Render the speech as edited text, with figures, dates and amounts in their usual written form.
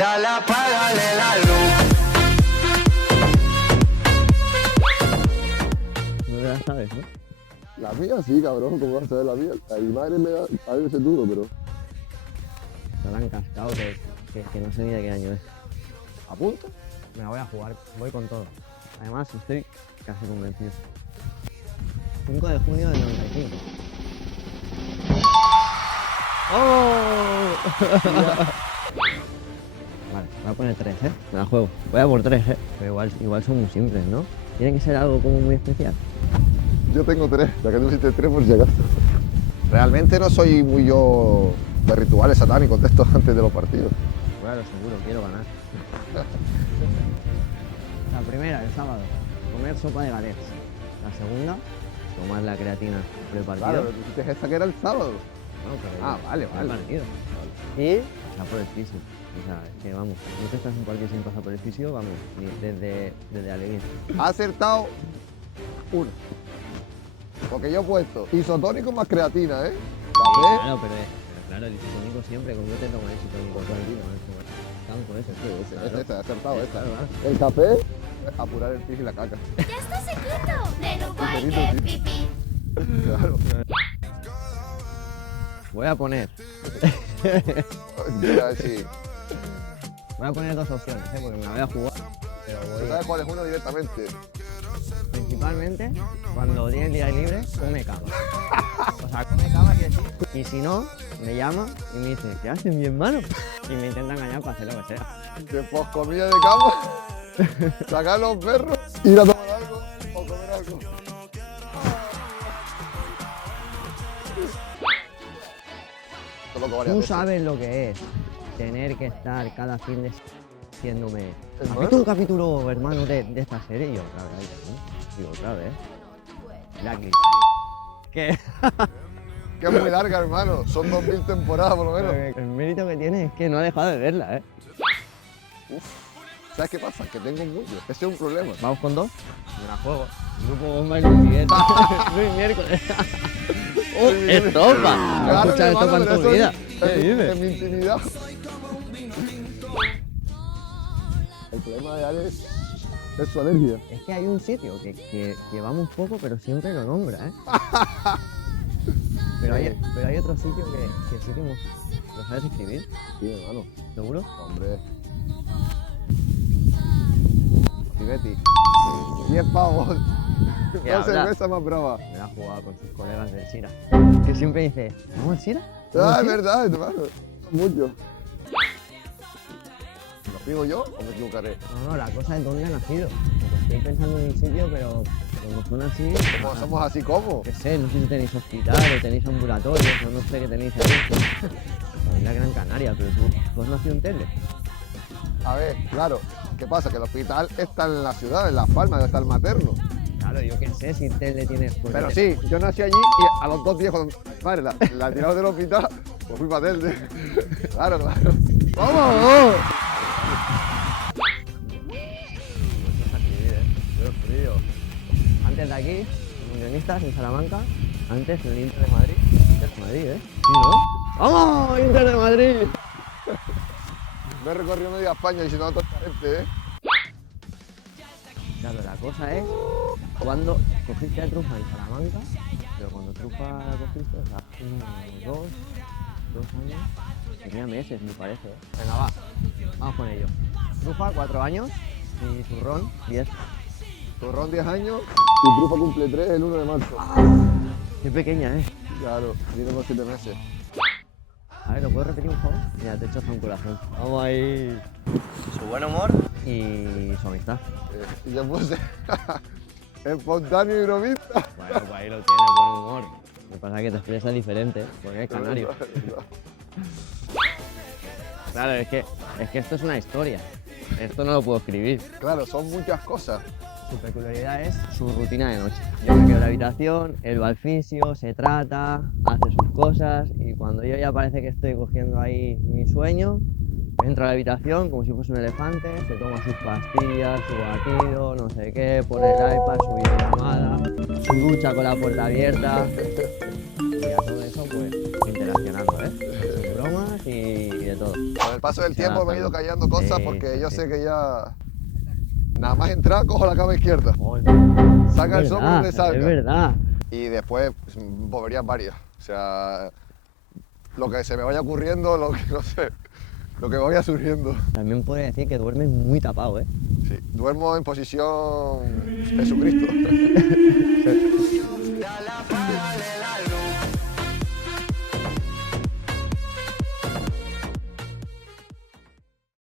Dale, apágale la luz. No te la sabes, ¿no? La mía sí, cabrón, ¿cómo vas a saber la mía? A mi madre me da a veces duro, pero... Te la han cascado que no sé ni de qué año es. ¿Apunta? Me la voy a jugar, voy con todo. Además, estoy casi convencido. 5 de junio del 95. ¡Oh! Vale, voy a poner 3, ¿eh? Me la juego. Voy a por 3, ¿eh? Pero igual son muy simples, ¿no? Tiene que ser algo como muy especial. Yo tengo 3, ya que tú hiciste 3 por si acaso. Realmente no soy muy yo de rituales satánicos de estos antes de los partidos. Claro, seguro, quiero ganar. La primera, el sábado, comer sopa de galets. La segunda, tomar la creatina prepartida. Claro, pero tú hiciste esta que era el sábado. No, pero Vale. partido. Y pasar por el fisio. O sea, es que vamos, no te estás en cualquier sin pasar por el fisio, vamos, desde alegría. Ha acertado 1. Porque yo he puesto isotónico más creatina, ¿eh? Café. Claro, pero claro, el isotónico siempre, como yo te tomo el isotónico todo el día, estamos con eso. Este, ha acertado esta. Claro. El café, apurar el pis y la caca. ¡Ya está sequito! ¡De no Sequito, el sí. pipí! Claro. Voy a poner, Yo iba a decir, voy a poner 2 opciones, porque me la voy a jugar, pero ¿tú voy sabes cuál es uno directamente? principalmente cuando tiene día libre, come cama. O sea, come cama quiere decir. Y si no, me llama y me dice, ¿qué haces, mi hermano? Y me intenta engañar para hacer lo que sea. Después comida de cama, sacar los perros, ir a tomar algo o comer algo. Esto es lo que varias Tú veces. sabes lo que es tener que estar cada fin de diciéndome, ¿has ¿Hermano? visto un capítulo, hermano, de esta serie? Y yo, otra vez, ¿no? Digo, otra vez. Blacklist. ¿Qué? Que es muy larga, hermano. Son 2000 temporadas por lo menos. El mérito que tiene es que no ha dejado de verla, ¿eh? ¿Sabes qué pasa? Que tengo mucho. Ese es un problema. ¿Vamos con 2? Me la juego. Grupo Bomba y Luis Miguel. Luis miércoles. ¡Oh, estopa! ¿No has Claro, escuchado mi hermano, estopa en pero tu eso vida? es- ¿Qué dices? En mi intimidad. El problema de Alex es su alergia. Es que hay un sitio que vamos poco, pero siempre lo nombra, ¿eh? Pero hay otro sitio que sí que lo sabes escribir, Sí, hermano. ¿seguro? Hombre. Betty. 10 pavos. ¿Qué Dos habla? cervezas más bravas. Me la ha jugado con sus colegas del SIRA. Que siempre dice, ¿vamos al SIRA? ¿Vamos Ah, al es SIRA? verdad, hermano. Mucho. ¿Lo pido yo o me equivocaré? No, la cosa es dónde ha nacido. Porque estoy pensando en un sitio, pero como son así, Como somos así como. qué sé, no sé si tenéis hospital o tenéis ambulatorios o no sé qué tenéis ahí. También la Gran Canaria, pero tú has nacido en Telde. A ver, claro. ¿Qué pasa? Que el hospital está en la ciudad, en Las Palmas, donde está el materno. Claro, yo qué sé si Telde tiene... porque Pero sí, yo nací allí y a los 2 días cuando madre la tiraron del hospital, pues fui para Telde. Claro. ¡Vamos! Antes de aquí, unionistas en Salamanca, antes el Inter de Madrid. Inter de Madrid, ¿eh? Sí, ¿no? ¡Vamos, Inter de Madrid! Me he recorrido media España y si no, transparente, ¿eh? Claro, la cosa es cuando cogiste a Trufa en Salamanca, pero cuando Trufa la cogiste, o sea, 2 años, tenía meses, me parece. ¿eh? Venga, va, vamos con ello. Trufa, 4 años y Zurrón, 10. Turrón 10 años y Trufa cumple 3 el 1 de marzo. Qué pequeña, ¿eh? Claro, viene con 7 meses. A ver, ¿lo puedo repetir un favor? Mira, te he hecho hasta un corazón. Vamos ahí. Su buen humor y su amistad. Y yo puse espontáneo y bromista. Bueno, pues ahí lo tienes, buen humor. Lo que pasa es que te expresas diferente, porque es canario. Claro, es que esto es una historia. Esto no lo puedo escribir. Claro, son muchas cosas. Su peculiaridad es su rutina de noche. Yo me quedo en la habitación, él va al fisio, se trata, hace sus cosas y cuando yo ya parece que estoy cogiendo ahí mi sueño, entra a la habitación como si fuese un elefante, se toma sus pastillas, su batido, no sé qué, pone el iPad, su videollamada, su ducha con la puerta abierta y a todo eso pues interaccionando, ¿eh? Sus bromas sueños y de todo. Con el paso del tiempo me he ido callando Sí, cosas porque sí, yo sí. sé que ya nada más entrar cojo la cama izquierda. Saca el Es sombra verdad, donde salga. es verdad. Y después pues, boberías varias. O sea, lo que se me vaya ocurriendo, lo que no sé, lo que vaya surgiendo. También podría decir que duermes muy tapado, ¿eh? Sí, duermo en posición Jesucristo.